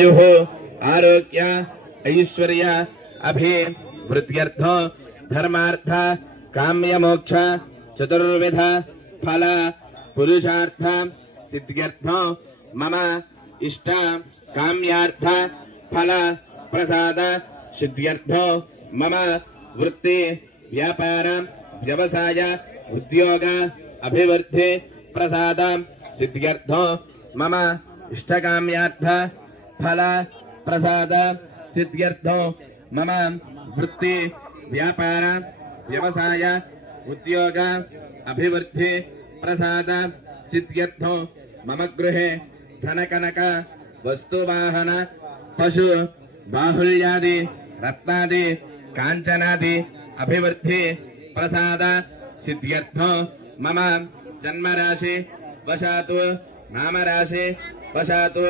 आयुः आरोग्य, ऐश्वर्य अभिवृद्ध्यर्थ धर्मार्थ, काम्यमोक्ष, चतुर्विध, फल, पुरुषार्थ, सिद्ध्यर्थ, मम, इष्ट, काम्यार्थ, फल, प्रसाद, सिद्ध्यर्थ, मम, वृत्ति, व्यापार, व्यवसाय, उद्योग, अभिवृद्धि, प्रसाद, सिद्ध्यर्थ, मम, इष्टकाम्यार्थ फल, प्रसाद, सिद्ध्यर्थो, मम वृत्ति, व्यापार, व्यवसाय, उद्योग, अभिवृद्धि, प्रसाद, सिद्ध्यर्थो, मम धन धनकनक, वस्तुवाहन, पशु, बाहुल्यादि, रत्नादि कांचनादि अभिवृद्धि, प्रसाद, सिद्ध्यर्थो, मम जन्म राशि वशातु नाम राशि वशातु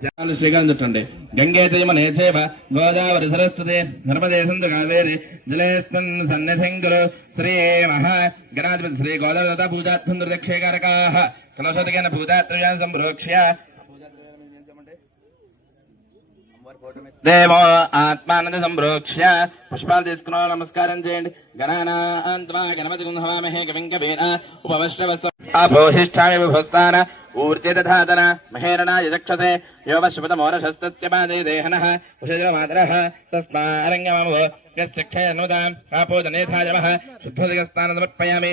చుట్టండి గంగే జయమనే చేవ గోదావరి సరస్వతి నర్మదే సందు కావేరి జలేస్మిన్ సన్నిధింగులు శ్రీ మహా గణాధిపతి శ్రీ గోదావరి పూజాత్మం దుర్దక్షేకారకాః కలశతికన పూజాత్రయాన్ సంప్రోక్ష్య దేవో ఆత్మానంద సంప్రోక్ష్య పుష్పాలు తీసుకున్నాం నమస్కారం చేయండి గణానాంత్వా గణపతి గుంధవామహే కవిం కవీన ఉపవశ్రవస్వ అపోహిష్టామి విభస్తాన ఊర్జే దధాతన మహేరణాయ చక్షసే యోవశ్వతమోరశస్తస్య పాదే దేహనః ఉషజమాతరః తస్మారంగమమో యస్య క్షయనుదాం కాపోదనేధాయమః శుద్ధోదకస్థానం సమర్పయామి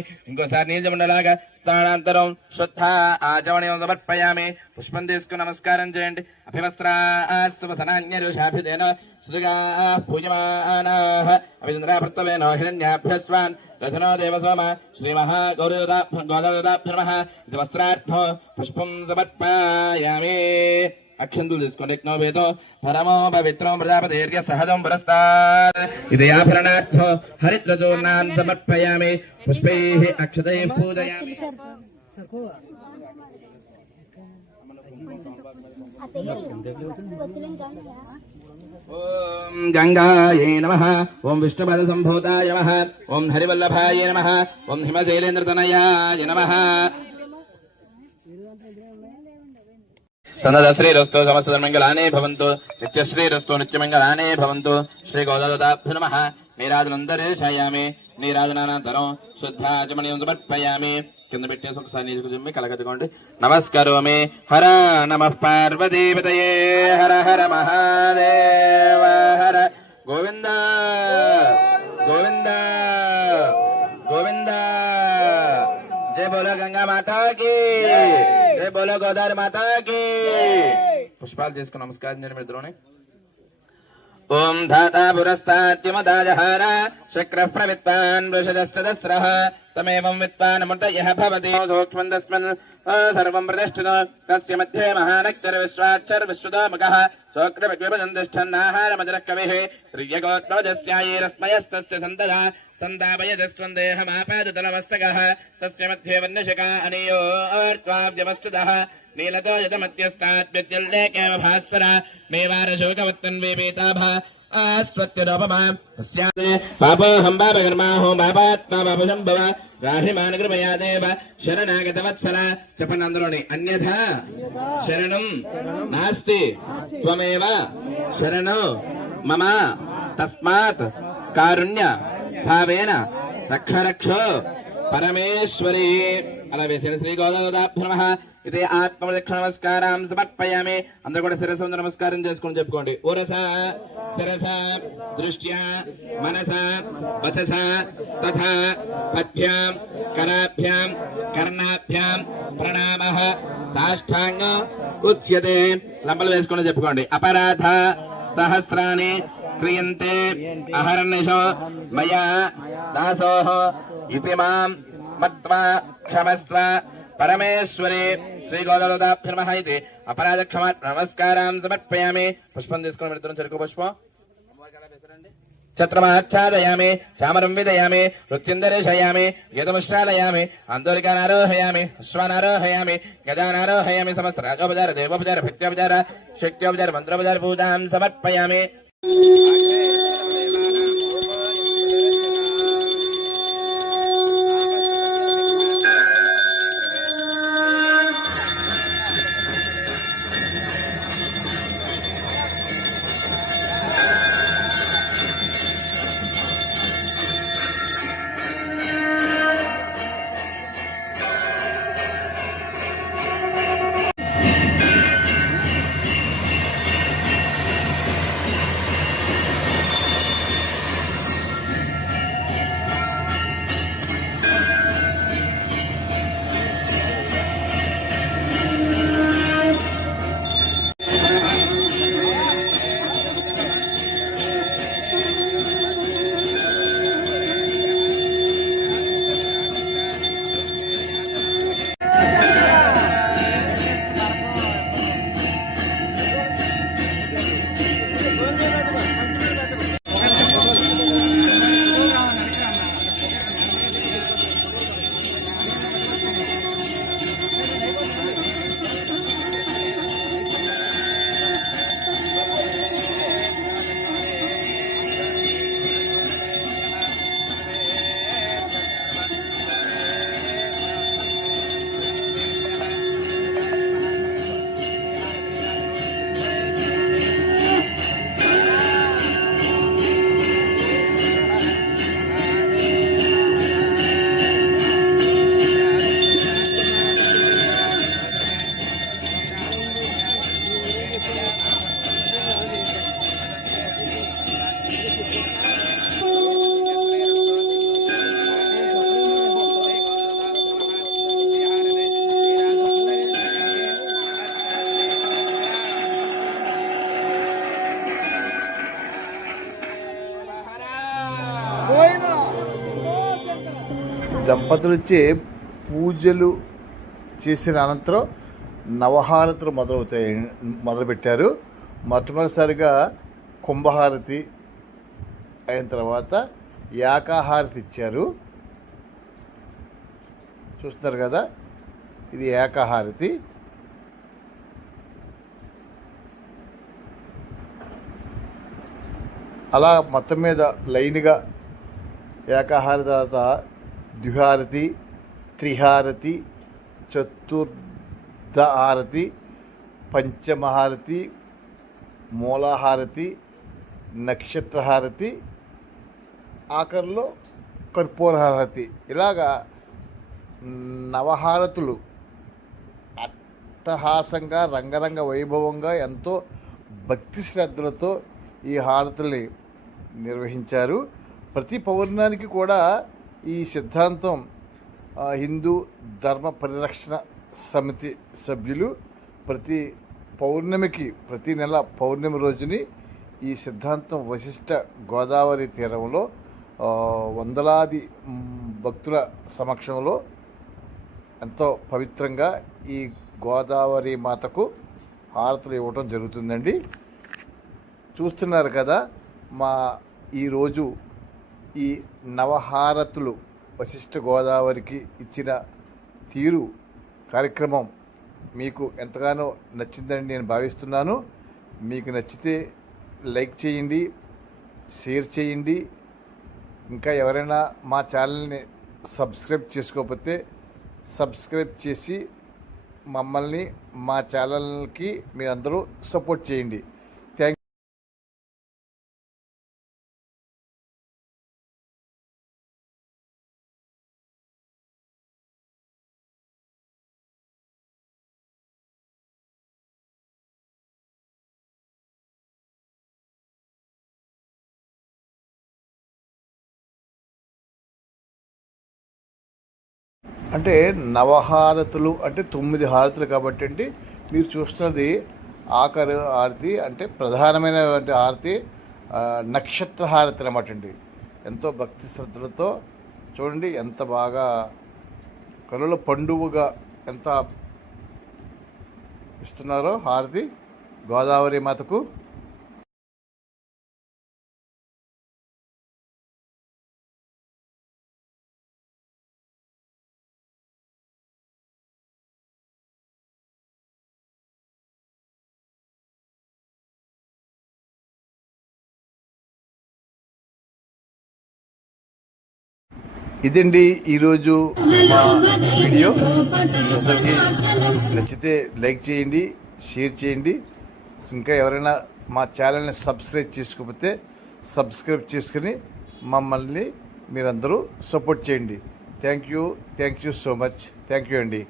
ఇంకోసారి స్థానాంతరం శుద్ధ ఆచమణీయం సమర్పయామి. పుష్పం తీసుకుని నమస్కారం చేయండి. అభివస్త్రాస్తువసనాన్యరుషాభిదేన శృగా పూజమానాః. అభిచంద్రాభృత్వేనో హిరణ్యాభ్యస్వాన్ రథనో దేవసోమ శ్రీమహాగౌరవదా గోదావదాభ్యర్మః ఇది వస్త్రార్థో. పుష్పం సమర్పయామి. అక్షంతులు తీసుకోండి యజ్ఞోపేతో పరమో పవిత్రం ప్రజాపతిర్య సహజం పురస్తాత్ ఇది ఆభరణార్థో హరిద్రచూర్ణాన్ సమర్పయామి పుష్పైః అక్షతై పూజయామి ఓం గంగాయే నమ ఓం విష్ణుపద సంభూతాయ నమ ఓం హరివల్లభాయ నమ ఓం హిమశైలేంద్రతనయాయ నమ సన్నదశ్రీరస్తు సమస్తమంగళానే భవంతు నిత్యశ్రీరస్తో నిత్యమంగళానే భవంతు శ్రీ గోదాదాభ్యు నమ నీరాజనందరేషయామి నీరాజనానంతరం శుద్ధాచమణీయం సమర్పయామి కింద పెట్టేసి ఒకసారి నీకు చుమ్మి కలగదుకోండి నమస్కరోమి. హర నమ పార్వతీపతయే. హర హర మహాదేవ. హర గోవింద. గోవింద. గోవింద. జయ బోలో గంగా మాతాకి. బోలో గోదావరి మాతా की పుష్పాలు తీసుకుని నమస్కారం చేయండి ద్రోణి. ఓం ధాతా పురస్తాత్యమదాజహార శక్ర ప్రవిత్వాన్ వృషదస్తదస్రః తమేవం విత్వానముదయః భవతి. సూక్ష్మం తస్మిన్ సర్వం ప్రతిష్ఠిత తస్య మధ్యే మహానక్తర విశ్వాక్షర విశ్వతోముఖः శోక్రవిభజంతిష్ఠన్నాహారమజరः కవిः త్రియగోత్మజస్యాయేరస్మయస్తస్య సంతదా సందాపయదస్త్వం తస్య మధ్యే వన్యశకా అనయోర్త్వావ్యవస్థితः నీలతో యతమత్యస్తాత్వ్యత్యుల్లేకేవ భాస్వర మేవారశోకవత్తన్వేపేతాభ ఆస్వత్యరోపమా తస్యాదే పాపోహం పాపకర్మాహో పాపాత్మా పాపశంభవ రాహిమానకృపయా దేవ శరణాగతవత్సల చెప్పండి అందులోని అన్యథా శరణం నాస్తి త్వమేవ శరణం మమ తస్మాత్ కారుణ్య భావేన రక్ష రక్షో పరమేశ్వరి అలా వేసిన శ్రీ గోదాభ్రమ ఇది ఆత్మదక్ష నమస్కారం సమర్పయామి. అందరూ కూడా శిరస నమస్కారం చేసుకుని చెప్పుకోండి. ఉరస శిరస దృష్ట్యా మనస వచస తథా పద్భ్యాం కరాభ్యాం కర్ణాభ్యాం ప్రణామ సాష్టాంగ ఉచ్యతే. లంపలు వేసుకుని చెప్పుకోండి. అపరాధ సహస్రాన్ని క్రియంతే. అహర్నిశో మయా దాసోః ఇది మాం మత్వా క్షమస్వ పరమేశ్వరే శ్రీ గోదావదాభ్యర్మ ఇది. అపరాధ క్షమ నమస్కారం సమర్పయామి. పుష్పం తీసుకుని పెడుతున్నాం చెరుకు పుష్పం. ఛత్రమాచ్ఛాదయామి చామరం విదయామి నృత్యందరేశయామి యతముష్టాలయామి ఆందోళికానారోహయామి అశ్వానారోహయామి గజానారోహయామి సమస్త రాగోపచార దేవోపచార భక్త్యోపచార శక్త్యోపచార మంత్రోపచార పూజాం సమర్పయామి. దంపతులచే పూజలు చేసిన అనంతరం నవహారతులు మొదలవుతాయి మొదలుపెట్టారు. మొట్టమొదటిసారిగా కుంభహారతి అయిన తర్వాత ఏకాహారతి ఇచ్చారు. చూస్తున్నారు కదా ఇది ఏకాహారతి. అలా మొత్తం మీద లైన్గా ఏకాహార తర్వాత ద్విహారతి త్రిహారతి చతుర్థ హారతి పంచమహారతి మూలాహారతి నక్షత్రహారతి ఆఖరిలో కర్పూరహారతి ఇలాగా నవహారతులు అట్టహాసంగా రంగరంగ వైభవంగా ఎంతో భక్తి శ్రద్ధలతో ఈ హారతుల్ని నిర్వహించారు ప్రతి పౌర్ణానికి కూడా ఈ సిద్ధాంతం హిందూ ధర్మ పరిరక్షణ సమితి సభ్యులు ప్రతి పౌర్ణమికి ప్రతి నెల పౌర్ణమి రోజుని ఈ సిద్ధాంతం వశిష్ట గోదావరి తీరంలో వందలాది భక్తుల సమక్షంలో ఎంతో పవిత్రంగా ఈ గోదావరి మాతకు హారతులు ఇవ్వటం జరుగుతుందండి. చూస్తున్నారు కదా మా ఈరోజు ఈ నవహారతులు వశిష్ఠ గోదావరికి ఇచ్చిన తీరు కార్యక్రమం మీకు ఎంతగానో నచ్చిందని నేను భావిస్తున్నాను. మీకు నచ్చితే లైక్ చేయండి షేర్ చేయండి. ఇంకా ఎవరైనా మా ఛానల్ని సబ్స్క్రైబ్ చేసుకోకపోతే సబ్స్క్రైబ్ చేసి మమ్మల్ని మా ఛానల్కి మీరందరూ సపోర్ట్ చేయండి. అంటే నవహారతులు అంటే తొమ్మిది హారతులు కాబట్టి అండి. మీరు చూస్తున్నది ఆఖరి హారతి అంటే ప్రధానమైనటువంటి హారతి నక్షత్ర హారతి అనమాట అండి. ఎంతో భక్తి శ్రద్ధలతో చూడండి ఎంత బాగా కనుల పండువగా ఎంత ఇస్తున్నారో హారతి గోదావరి మాతకు. ఇదండి ఈరోజు మా వీడియో. అందరికీ నచ్చితే లైక్ చేయండి షేర్ చేయండి. ఇంకా ఎవరైనా మా ఛానల్ని సబ్స్క్రైబ్ చేసుకోకపోతే సబ్స్క్రైబ్ చేసుకుని మమ్మల్ని మీరందరూ సపోర్ట్ చేయండి. Thank you thank you so much. Thank you అండి.